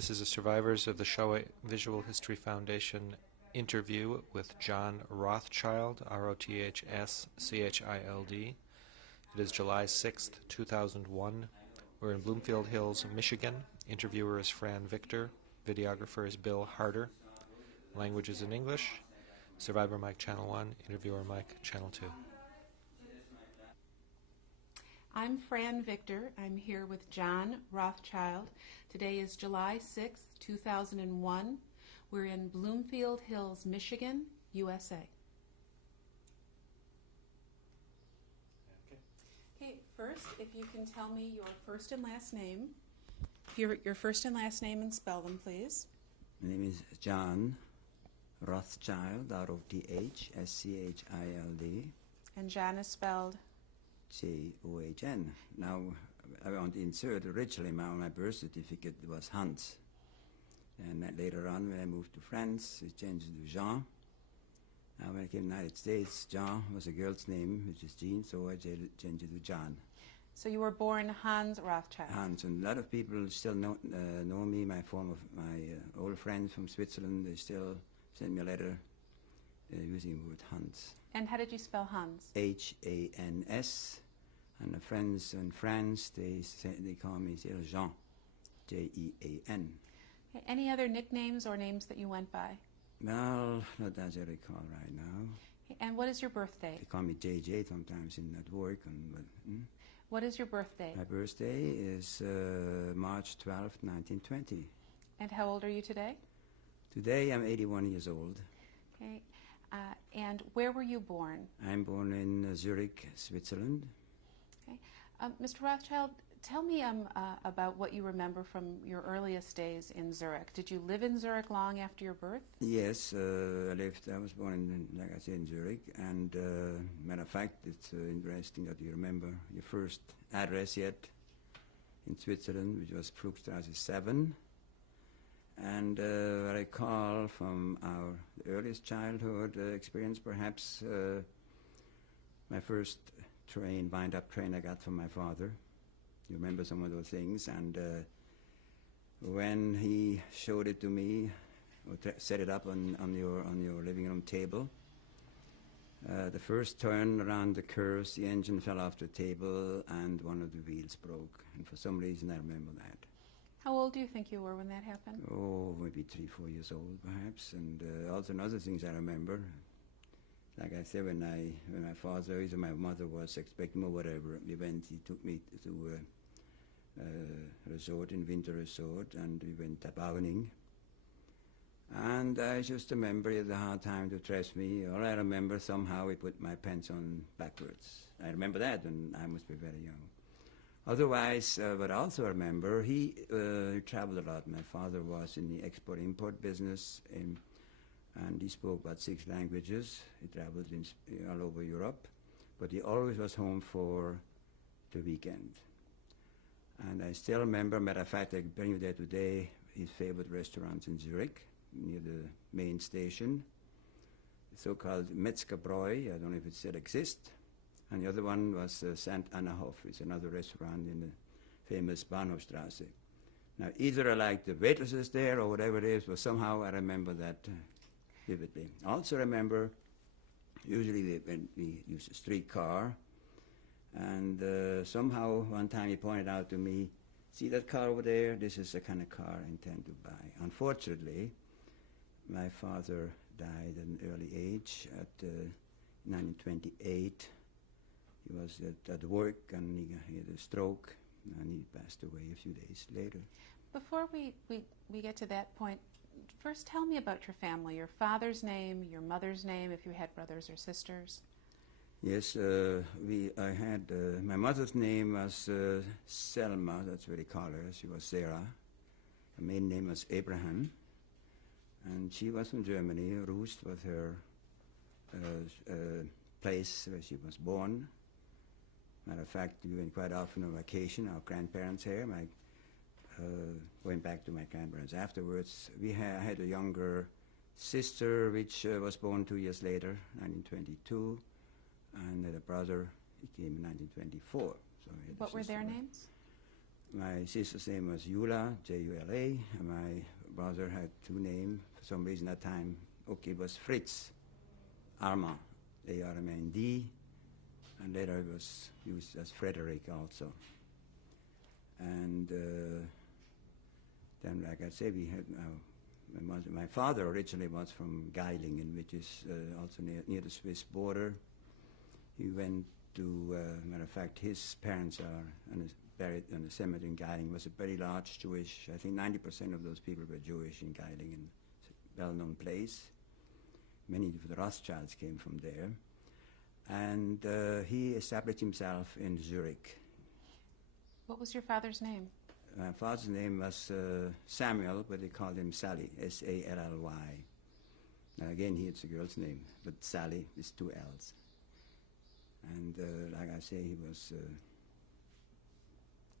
This is a Survivors of the Shoah Visual History Foundation interview with John Rothschild, Rothschchild. It is July 6th, 2001. We're in Bloomfield Hills, Michigan. Interviewer is Fran Victor. Videographer is Bill Harder. Language is in English. Survivor mic channel 1, interviewer mic channel 2. I'm Fran Victor. I'm here with John Rothschild. Today is July 6th, 2001. We're in Bloomfield Hills, Michigan, USA. Okay, first, if you can tell me your first and last name. Your first and last name and spell them, please. My name is John Rothschild, Rothschild. And John is spelled? John. Now, I want to insert originally on my birth certificate it was Hans. And later on, when I moved to France, it changed to Jean. Now, when I came to the United States, Jean was a girl's name, which is Jean, so I changed it to John. So you were born Hans Rothschild? Hans, and a lot of people still know me, my old friends from Switzerland, they still send me a letter using the word Hans. And how did you spell Hans? H-A-N-S. And the friends in France, they call me still Jean, J-E-A-N. Okay, any other nicknames or names that you went by? Well, not as I recall right now. Okay, and what is your birthday? They call me JJ sometimes at work. What is your birthday? My birthday is March 12th, 1920. And how old are you today? Today I'm 81 years old. Okay. And where were you born? I'm born in Zurich, Switzerland. Okay. Mr. Rothschild, tell me about what you remember from your earliest days in Zurich. Did you live in Zurich long after your birth? Yes, I was born like I said, in Zurich. And matter of fact, it's interesting that you remember your first address yet in Switzerland, which was Flugstrasse 7. And what I recall from our earliest childhood experience, perhaps my first wind-up train I got from my father. You remember some of those things, and when he showed it to me, or set it up on your living room table, the first turn around the curves, the engine fell off the table, and one of the wheels broke. And for some reason, I remember that. How old do you think you were when that happened? Oh, maybe 3-4 years old, perhaps. And also other things I remember. Like I said, when my father, either my mother was expecting or whatever, he took me to a resort, in winter resort, and we went tobogganing. And I just remember he had a hard time to dress me. All I remember, somehow he put my pants on backwards. I remember that, and I must be very young. Otherwise, but I also remember he traveled a lot. My father was in the export-import business, and he spoke about 6 languages. He traveled all over Europe, but he always was home for the weekend. And I still remember, matter of fact, I can bring you there today, his favorite restaurants in Zurich, near the main station, so-called Metzgerbräu. I don't know if it still exists. And the other one was St. Annahof. It's another restaurant in the famous Bahnhofstrasse. Now, either I like the waitresses there or whatever it is, but somehow I remember that vividly. I also remember, usually we use a streetcar, and somehow one time he pointed out to me, see that car over there? This is the kind of car I intend to buy. Unfortunately, my father died at an early age, at 1928. He was at work, and he had a stroke, and he passed away a few days later. Before we get to that point, first tell me about your family, your father's name, your mother's name, if you had brothers or sisters. Yes, I had, my mother's name was Selma, that's what they call her. She was Sarah. Her main name was Abraham, and she was from Germany. Rust was her place where she was born. Matter of fact, we went quite often on vacation, our grandparents here. Going back to my grandparents afterwards. I had a younger sister, which was born 2 years later, 1922, and had a brother. He came in 1924. So what were their names? My sister's name was Eula, J-U-L-A, and my brother had two names. For some reason that time, okay, it was Fritz Armand, A-R-M-A-N-D, and later it was used as Frederick also. And then, like I say, we had my father originally was from Geilingen, which is also near the Swiss border. He went to, matter of fact, his parents are buried in a cemetery in Geilingen. It was a very large Jewish, I think 90% of those people were Jewish in Geilingen. It's a well-known place. Many of the Rothschilds came from there. And he established himself in Zurich. What was your father's name? My father's name was Samuel, but they called him Sally, S-A-L-L-Y. Now again, here it's a girl's name, but Sally is two L's. And like I say,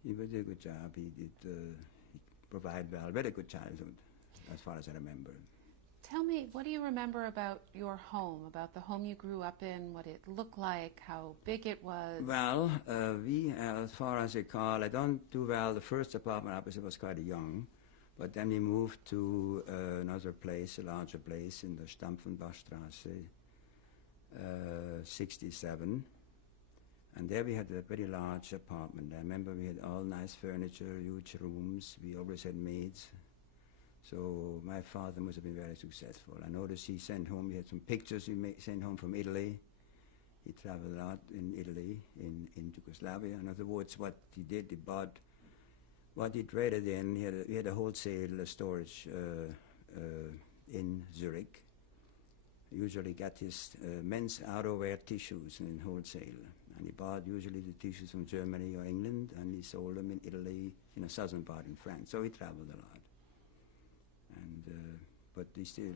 he did a good job. He provided well, very good childhood, as far as I remember. Tell me, what do you remember about your home, about the home you grew up in, what it looked like, how big it was? Well, we, as far as I recall, I don't do well. The first apartment, obviously, was quite young. But then we moved to another place, a larger place in the Stampfenbachstraße, 67. And there we had a very large apartment. I remember we had all nice furniture, huge rooms. We always had maids. So my father must have been very successful. I noticed he sent home, he had some pictures he sent home from Italy. He traveled a lot in Italy, in Yugoslavia. In other words, what he did, he bought what he traded in. He had a wholesale storage in Zurich. He usually got his men's outerwear tissues in wholesale. And he bought usually the tissues from Germany or England, and he sold them in Italy, in a southern part in France. So he traveled a lot. And but he still,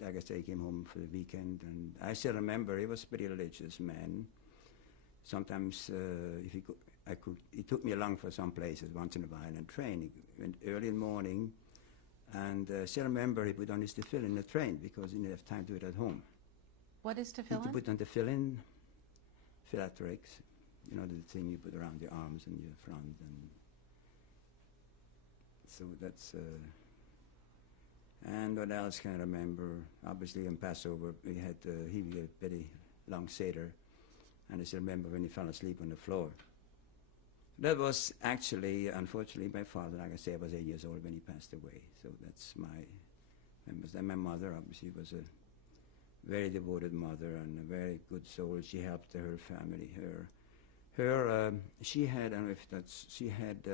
like I say, he came home for the weekend, and I still remember he was a pretty religious man. Sometimes, if he took me along for some places once in a while in a train. He went early in the morning, and still remember he put on his tefillin in the train because he didn't have time to do it at home. What is tefillin? He put on tefillin, phylacteries, you know, the thing you put around your arms and your front, and so that's. And what else can I remember? Obviously, on Passover, he had a very long Seder, and I still remember when he fell asleep on the floor. That was actually, unfortunately, my father. Like I say, I was 8 years old when he passed away. So that's my memories. And my mother, obviously, was a very devoted mother and a very good soul. She helped her family. She had, I don't know if that's, she had.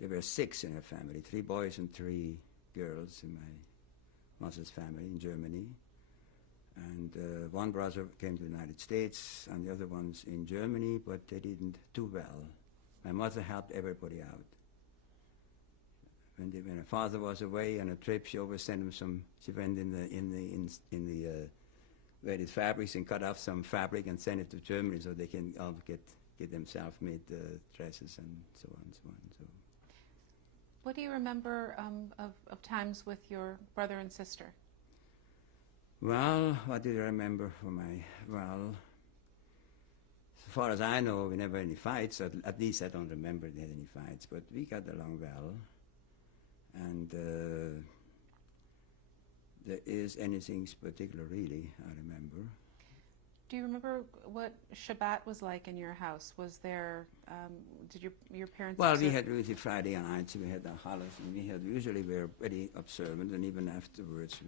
There were 6 in her family, 3 boys and 3 girls in my mother's family in Germany. And one brother came to the United States and the other ones in Germany, but they didn't do well. My mother helped everybody out. When her father was away on a trip, she always sent him some, she went in the where the fabrics and cut off some fabric and sent it to Germany so they can all get themselves made dresses and so on and so on. So. What do you remember of times with your brother and sister? Well, what do you remember for well, as far as I know, we never had any fights. At least I don't remember they had any fights, but we got along well. And there is anything particular, really, I remember. Do you remember what Shabbat was like in your house? Was there, did your parents... Well, we had usually Friday nights, we had the holidays, and usually we were very observant, and even afterwards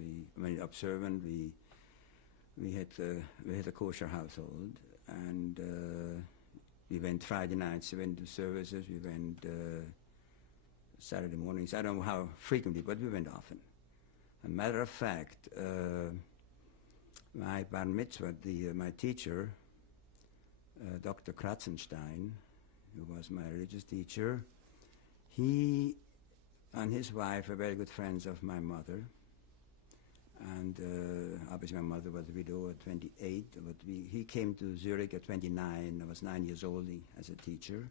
we had a kosher household, and we went Friday nights, we went to services, we went Saturday mornings. I don't know how frequently, but we went often. As a matter of fact, my bar mitzvah, my teacher, Dr. Kratzenstein, who was my religious teacher, he and his wife were very good friends of my mother. And obviously my mother was a widow at 28, but he came to Zurich at 29. I was 9 years old as a teacher.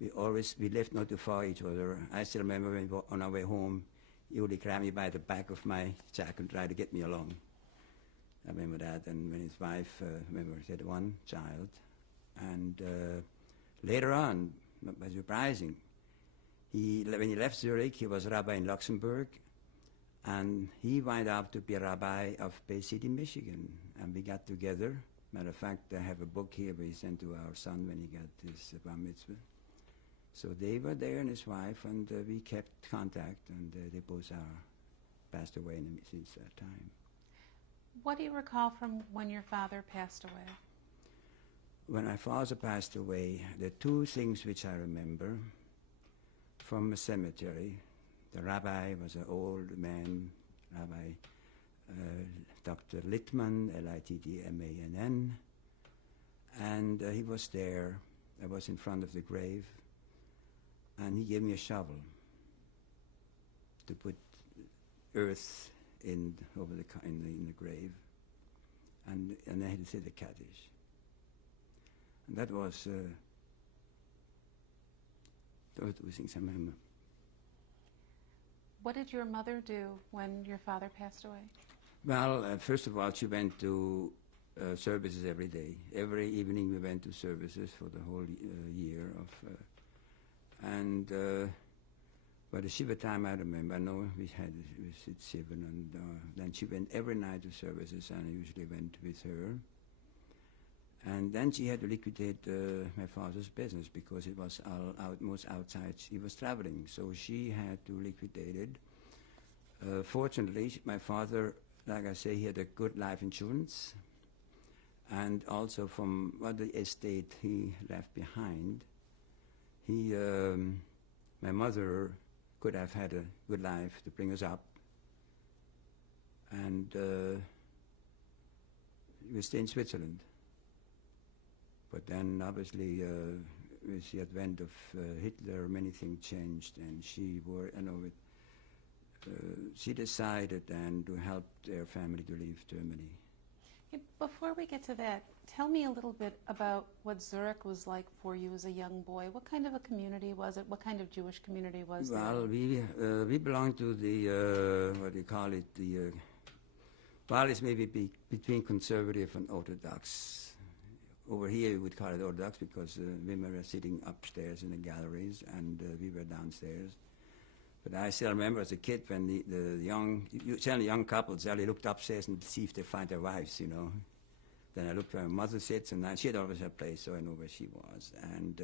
We lived not too far each other. I still remember when on our way home, he would grab me by the back of my jacket and try to get me along. I remember that, and when his wife, he had one child. And later on, not by surprising. When he left Zurich, he was rabbi in Luxembourg, and he wound up to be a rabbi of Bay City, Michigan. And we got together. Matter of fact, I have a book here we sent to our son when he got his bar mitzvah. So they were there and his wife, and we kept contact, and they both are passed away since that time. What do you recall from when your father passed away? When my father passed away, the two things which I remember from a cemetery. The rabbi was an old man, Rabbi Dr. Littman, Littmann, and he was there. I was in front of the grave, and he gave me a shovel to put earth in the grave, and I had to say the Kaddish. And that was those two things I remember. What did your mother do when your father passed away? Well, first of all, she went to services every day. Every evening we went to services for the whole year of, by the Shiva time I remember, I know we said Shiva, and then she went every night to services, and I usually went with her. And then she had to liquidate my father's business because it was most outside. He was traveling, so she had to liquidate it. Fortunately, my father, like I say, he had a good life insurance, and also from what the estate he left behind, my mother could have had a good life to bring us up, and we stayed in Switzerland. But then, obviously, with the advent of Hitler, many things changed, and she decided then to help their family to leave Germany. Before we get to that, tell me a little bit about what Zurich was like for you as a young boy. What kind of a community was it? What kind of Jewish community was there? Well, we belonged to the, what do you call it, well, it's maybe between conservative and Orthodox. Over here, we would call it Orthodox because women were sitting upstairs in the galleries, and we were downstairs. But I still remember as a kid when the young couples, they looked upstairs and see if they find their wives, you know. Then I looked where my mother sits, and she had always her place, so I know where she was. And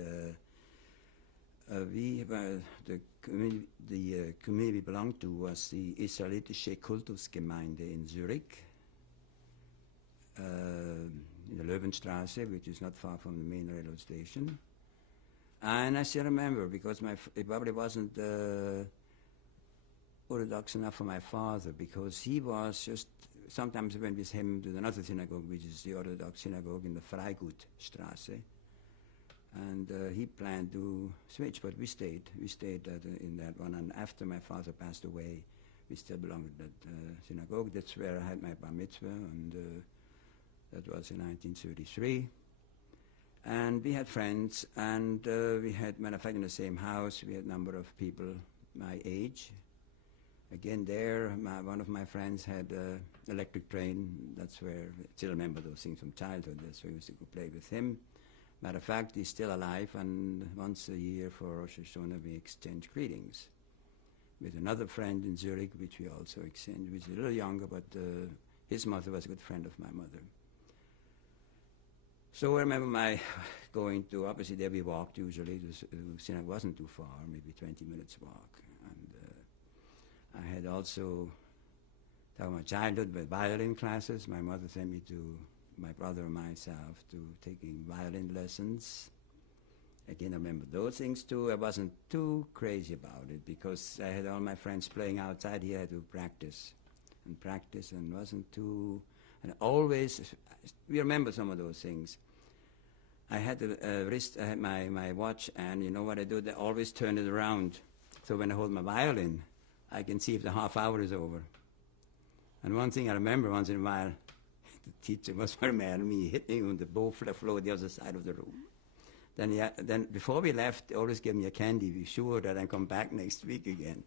the community we belonged to was the Israelitische Kultusgemeinde in Zurich. In the Löwenstrasse, which is not far from the main railroad station. And I still remember, because it probably wasn't Orthodox enough for my father, because he was just, sometimes I went with him to another synagogue, which is the Orthodox synagogue in the Freigutstrasse. And he planned to switch, but we stayed in that one. And after my father passed away, we still belonged to that synagogue. That's where I had my bar mitzvah, and that was in 1933. And we had friends, and we had, matter of fact, in the same house, we had a number of people my age. Again, there, one of my friends had an electric train. That's where, I still remember those things from childhood. That's where we used to go play with him. Matter of fact, he's still alive, and once a year for Rosh Hashanah, we exchange greetings. With another friend in Zurich, which we also exchanged, which is a little younger, but his mother was a good friend of my mother. So I remember going to, obviously there we walked usually, the synagogue wasn't too far, maybe 20 minutes walk. And I had also, throughout my childhood, with violin classes. My mother sent me to, my brother and myself, to taking violin lessons. Again, I remember those things too. I wasn't too crazy about it because I had all my friends playing outside. Here I had to practice, and wasn't too, and always, we remember some of those things. I had I had my watch, and you know what I do? I always turn it around. So when I hold my violin, I can see if the half hour is over. And one thing I remember once in a while, the teacher was very mad at me, hit me on the bow floor the other side of the room. Then before we left, they always gave me a candy, be sure that I come back next week again.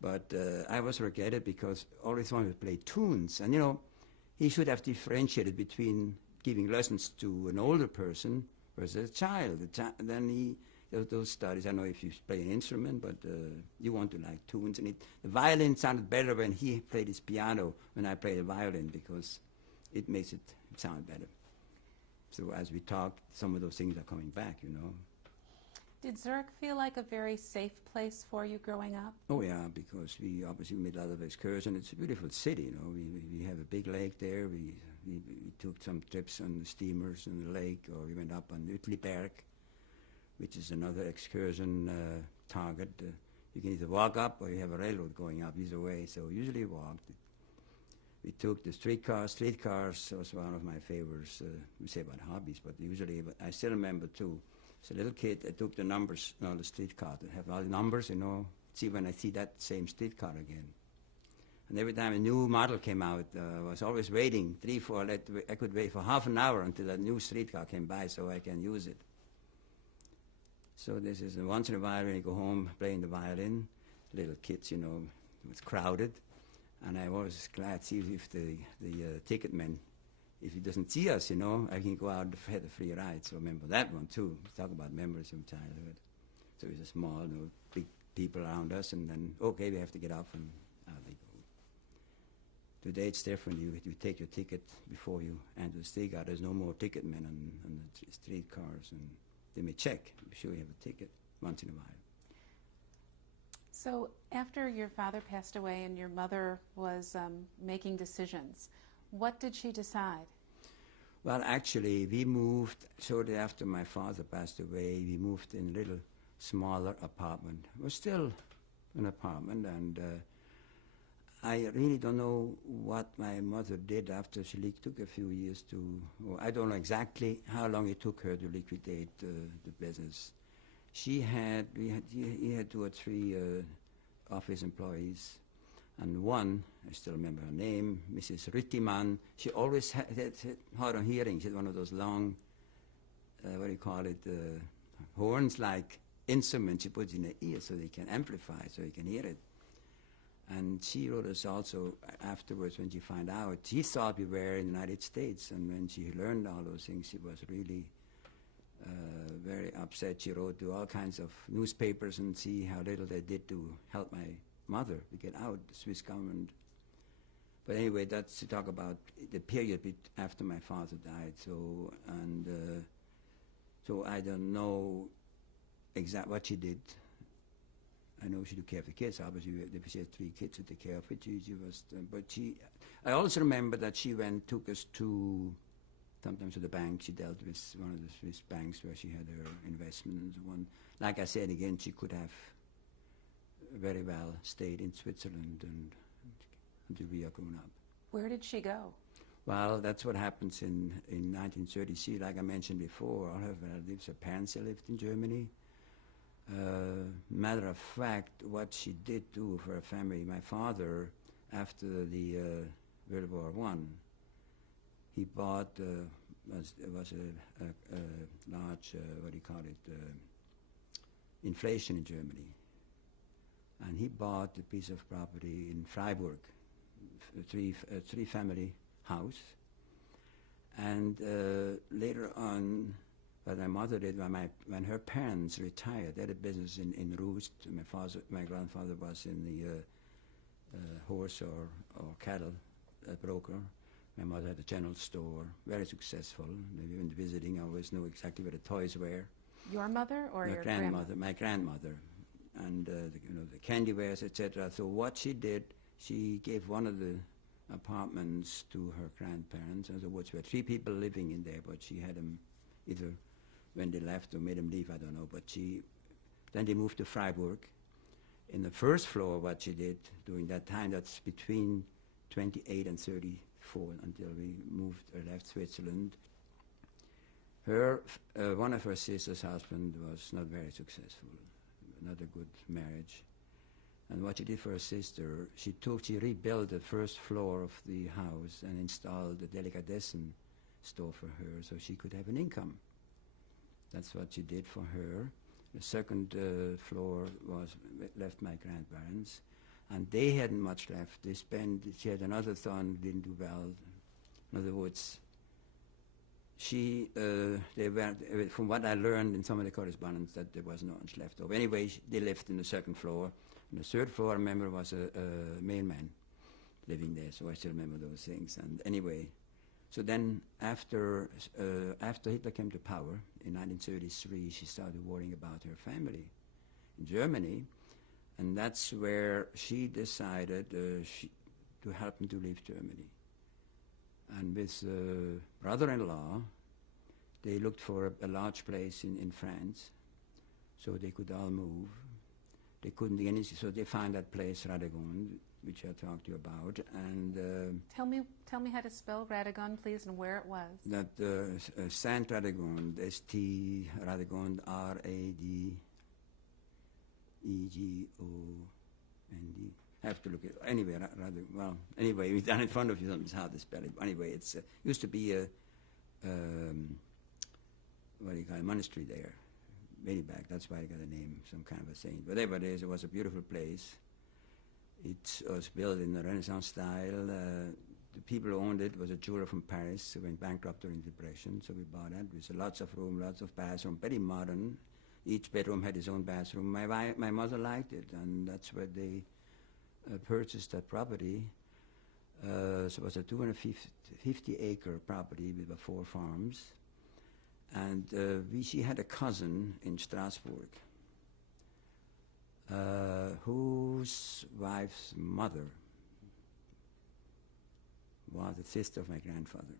But I was regretted because I always wanted to play tunes. And you know, he should have differentiated between giving lessons to an older person versus a child. Then those studies. I don't know if you play an instrument, but you want to like tunes. And the violin sounded better when he played his piano when I played the violin, because it makes it sound better. So as we talk, some of those things are coming back, you know. Did Zurich feel like a very safe place for you growing up? Oh yeah, because we obviously made a lot of excursions. It's a beautiful city, you know. We have a big lake there. We took some trips on the steamers on the lake, or we went up on Uetliberg, which is another excursion target. You can either walk up or you have a railroad going up either way. So usually walked. We took the streetcars. Streetcars was one of my favorites. We say about hobbies, but usually, but I still remember too. As a little kid, I took the numbers on the streetcar to have all the numbers, you know, see when I see that same streetcar again. And every time a new model came out, I was always waiting, I could wait for half an hour until that new streetcar came by so I can use it. So this is once in a while when you go home playing the violin, little kids, you know, it was crowded. And I was glad to see if the ticket man, if he doesn't see us, you know, I can go out and have a free ride. So remember that one too. Talk about memories from childhood. So it was a small, you know, big people around us, and then, okay, we have to get up, and out they go. Today it's different. You take your ticket before you enter the streetcar. There's no more ticket men on the streetcars, and they may check, be sure you have a ticket once in a while. So after your father passed away and your mother was making decisions, what did she decide? Well, actually, we moved shortly after my father passed away. We moved in a little smaller apartment. It was still an apartment, and I really don't know what my mother did after she took a few years to, or I don't know exactly how long it took her to liquidate the business. He had 2 or 3 office employees. And one, I still remember her name, Mrs. Rittiman. She always had hard of hearing. She had one of those long, horns-like instruments she puts in the ear so they can amplify, so you can hear it. And she wrote us also afterwards when she found out. She thought we were in the United States, and when she learned all those things, she was really very upset. She wrote to all kinds of newspapers and see how little they did to help my mother to get out, the Swiss government. But anyway, that's to talk about the period after my father died. So, and so I don't know exactly what she did. I know she took care of the kids. Obviously, she had 3 kids to take care of it. She was, but I also remember that she took us sometimes to the bank. She dealt with one of the Swiss banks where she had her investment and so on. Like I said again, she could have very well stayed in Switzerland until we are grown up. Where did she go? Well, that's what happens in 1933. Like I mentioned before, all her relatives, her parents lived in Germany. Matter of fact, what she did do for her family, my father, after the World War I, he bought, was a large, inflation in Germany. And he bought a piece of property in Freiburg, a 3-family house. And later on, what my mother did, when her parents retired, they had a business in Roost. My grandfather was in the horse or cattle broker. My mother had a general store, very successful. Maybe when visiting, I always knew exactly where the toys were. Your mother or your grandmother? My grandmother. And the candy wares, etc. So what she did, she gave one of the apartments to her grandparents. In other words, there were 3 people living in there, but she had them either when they left or made them leave, I don't know. But then they moved to Freiburg. In the first floor, what she did during that time, that's between 28 and 34 until we moved or left Switzerland. One of her sister's husband was not very successful. Not a good marriage. And what she did for her sister, she rebuilt the first floor of the house and installed a delicatessen store for her so she could have an income. That's what she did for her. The second floor was left my grandparents, and they hadn't much left. She had another son, didn't do well. In other words, they were, from what I learned in some of the correspondence, that there was no lunch left over. Anyway, they lived in the second floor. On the third floor, I remember, was a mailman living there, so I still remember those things. And anyway, so then after Hitler came to power in 1933, she started worrying about her family in Germany, and that's where she decided to help them to leave Germany. And with brother-in-law, they looked for a large place in France, so they could all move. They couldn't do anything, so they found that place, Radegund, which I talked to you about. And tell me how to spell Radegund, please, and where it was. That Saint Radegund, S-T Radegund, R-A-D-E-G-O-N-D. I have to look at it. Anyway, well, anyway, it's down in front of you, it's hard to spell it. Anyway, it's used to be a, what do you call it, monastery there, way back. That's why I got a name, some kind of a saint. Whatever it is, it was a beautiful place. It was built in the Renaissance style. The people who owned it was a jeweler from Paris who went bankrupt during the Depression, so we bought it. With lots of room, lots of bathroom, very modern. Each bedroom had its own bathroom. My mother liked it, and that's where they purchased that property. So it was a 250-acre property with 4 farms. And she had a cousin in Strasbourg whose wife's mother was the sister of my grandfather.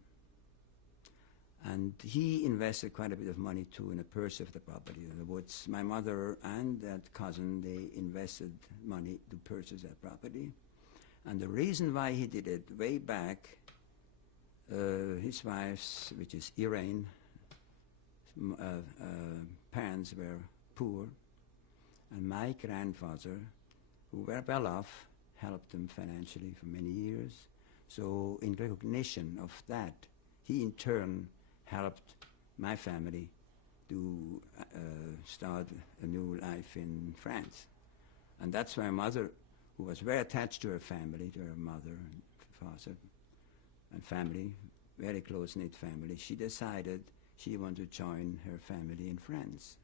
And he invested quite a bit of money, too, in the purchase of the property. In other words, my mother and that cousin, they invested money to purchase that property. And the reason why he did it, way back, his wife's, which is Irene, parents were poor, and my grandfather, who were well off, helped them financially for many years. So in recognition of that, he in turn helped my family to start a new life in France. And that's why my mother, who was very attached to her family, to her mother and father and family, very close-knit family, she decided she wanted to join her family in France.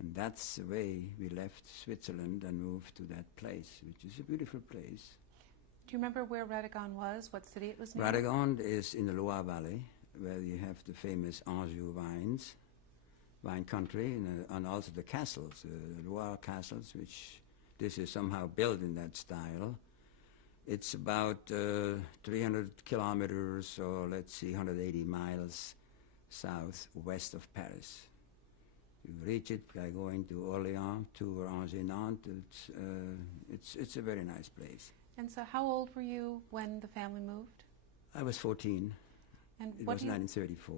And that's the way we left Switzerland and moved to that place, which is a beautiful place. Do you remember where Radegund was, what city it was near? Radegund is in the Loire Valley, where you have the famous Anjou wine country, and also the castles, the Loire castles, which this is somehow built in that style. It's about 300 kilometers, or let's see, 180 miles southwest of Paris. You reach it by going to Orléans, to Angers-Nantes. It's a very nice place. And so how old were you when the family moved? I was 14. And it was 1934.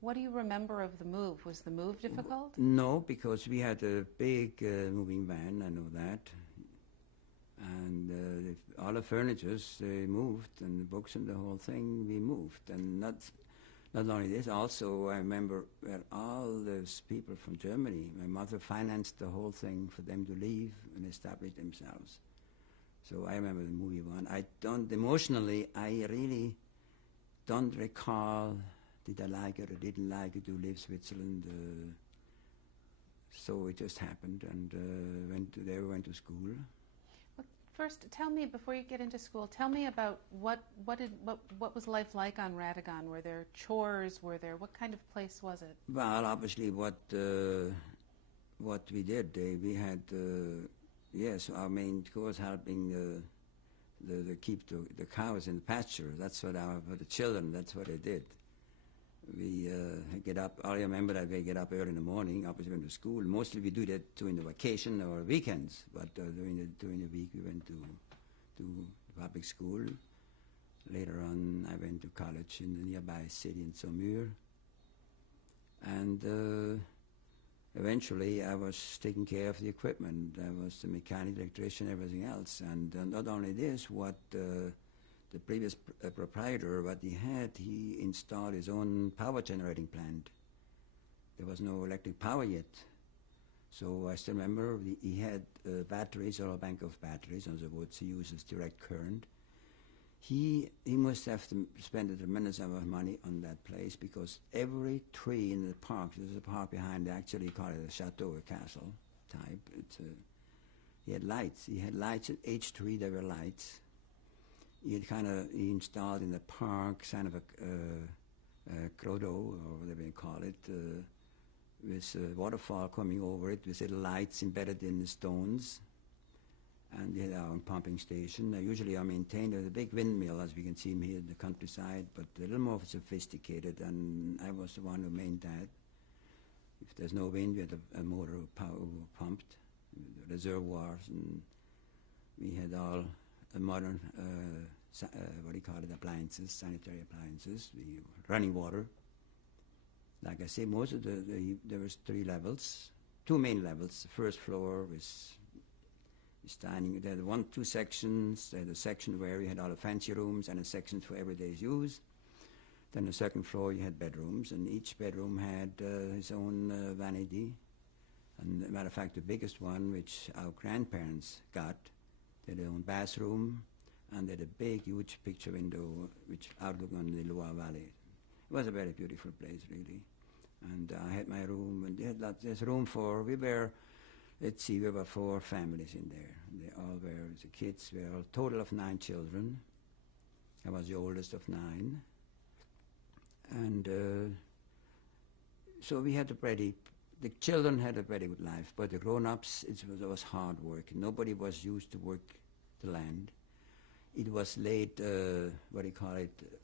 What do you remember of the move? Was the move difficult? No, because we had a big moving van, I know that. And all the furnitures, they moved, and the books and the whole thing, we moved. And not only this, also I remember where all those people from Germany, my mother financed the whole thing for them to leave and establish themselves. So I remember the movie one. Emotionally, I really don't recall, did I like it or didn't like it to leave Switzerland. So it just happened, and went to school. Well, first, tell me, before you get into school, tell me about what was life like on Radegund? Were there chores? What kind of place was it? Well, obviously what we did, we had, yes, our main course helping the keep the cows in the pasture. That's what for the children, that's what they did. We get up, I remember that we get up early in the morning, obviously went to school. Mostly we do that during the vacation or weekends, but during the week we went to public school. Later on I went to college in the nearby city in Saumur. And eventually I was taking care of the equipment. I was the mechanic, electrician, everything else. And not only this, what the previous proprietor, what he installed his own power generating plant. There was no electric power yet. So I still remember he had batteries, or a bank of batteries. In other words, he uses direct current. He must have spent a tremendous amount of money on that place, because every tree in the park, there's a park behind, they actually call it a chateau, a castle type. He had lights. He had lights at each tree. There were lights. He installed in the park kind of a grotto, or whatever you call it, with a waterfall coming over it, with little lights embedded in the stones. And we had our own pumping station. Usually I maintained a big windmill, as we can see here in the countryside, but a little more sophisticated, and I was the one who maintained that. If there's no wind, we had a motor who pumped, reservoirs, and we had all the modern, appliances, sanitary appliances, running water. Like I say, most of there was 3 levels, 2 main levels. The first floor was dining. There were 2 sections. There was a section where we had all the fancy rooms and a section for everyday use. Then the second floor you had bedrooms, and each bedroom had his own vanity. And as a matter of fact, the biggest one, which our grandparents got, they had their own bathroom, and they had a big, huge picture window which outlook on the Loire Valley. It was a very beautiful place, really. And I had my room, and they had there's room for, we were 4 families in there. They all were, the kids were a total of 9 children. I was the oldest of 9. And so we had the children had a very good life, but the grown-ups, it was hard work. Nobody was used to work the land. It was laid,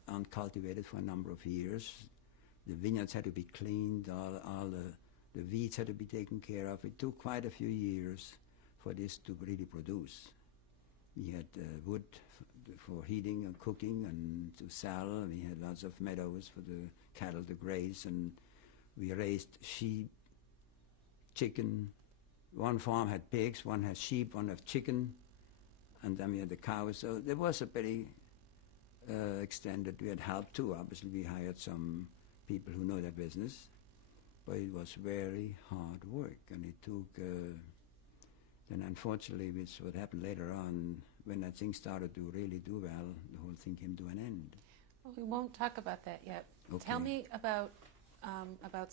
uncultivated for a number of years. The vineyards had to be cleaned, all the weeds had to be taken care of. It took quite a few years for this to really produce. We had wood for heating and cooking and to sell. We had lots of meadows for the cattle to graze, and we raised sheep, chicken. One farm had pigs, one had sheep, one had chicken, and then we had the cows. So there was a very extended, we had help too. Obviously we hired some people who know their business, but it was very hard work, and it took, then unfortunately, with what happened later on, when that thing started to really do well, the whole thing came to an end. Well, we won't talk about that yet. Okay. Tell me about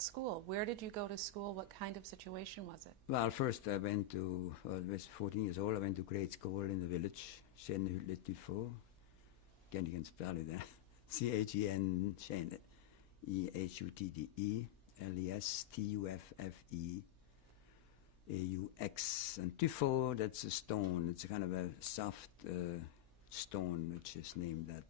school. Where did you go to school? What kind of situation was it? Well, first I went to, I was 14 years old, I went to grade school in the village, Tape1of4. Again, you can spell it there. C-H-E-N, E-H-U-T-D-E-L-E-S-T-U-F-F-E-A-U-X. And tufo, that's a stone. It's a kind of a soft stone, which is named that.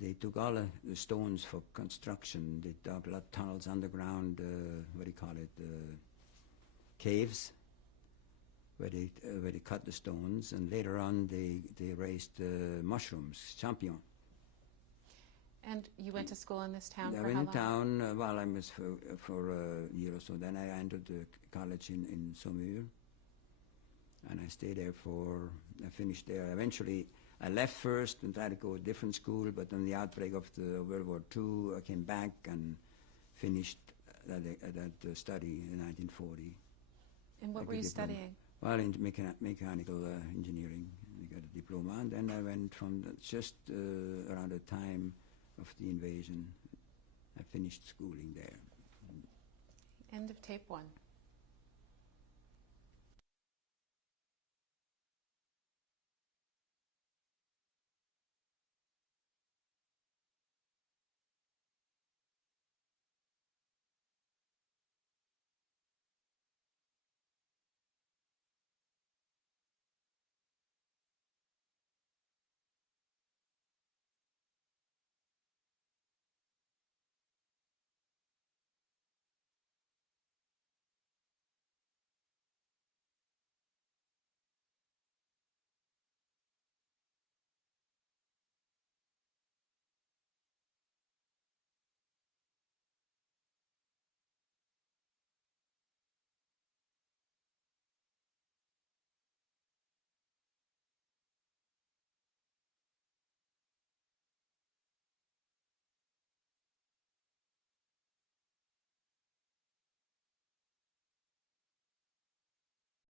They took all the stones for construction. They dug a lot of tunnels underground, caves, where they cut the stones. And later on, they raised mushrooms, champignons. And you went to school in this town for how long? I went in town, I was for a year or so. Then I entered the college in Saumur, and I stayed there I finished there. Eventually, I left first and tried to go to a different school, but on the outbreak of the World War II, I came back and finished that study in 1940. And what were you studying? Well, in mechanical engineering. I got a diploma, and then I went from just around the time of the invasion. I finished schooling there. End of tape 1.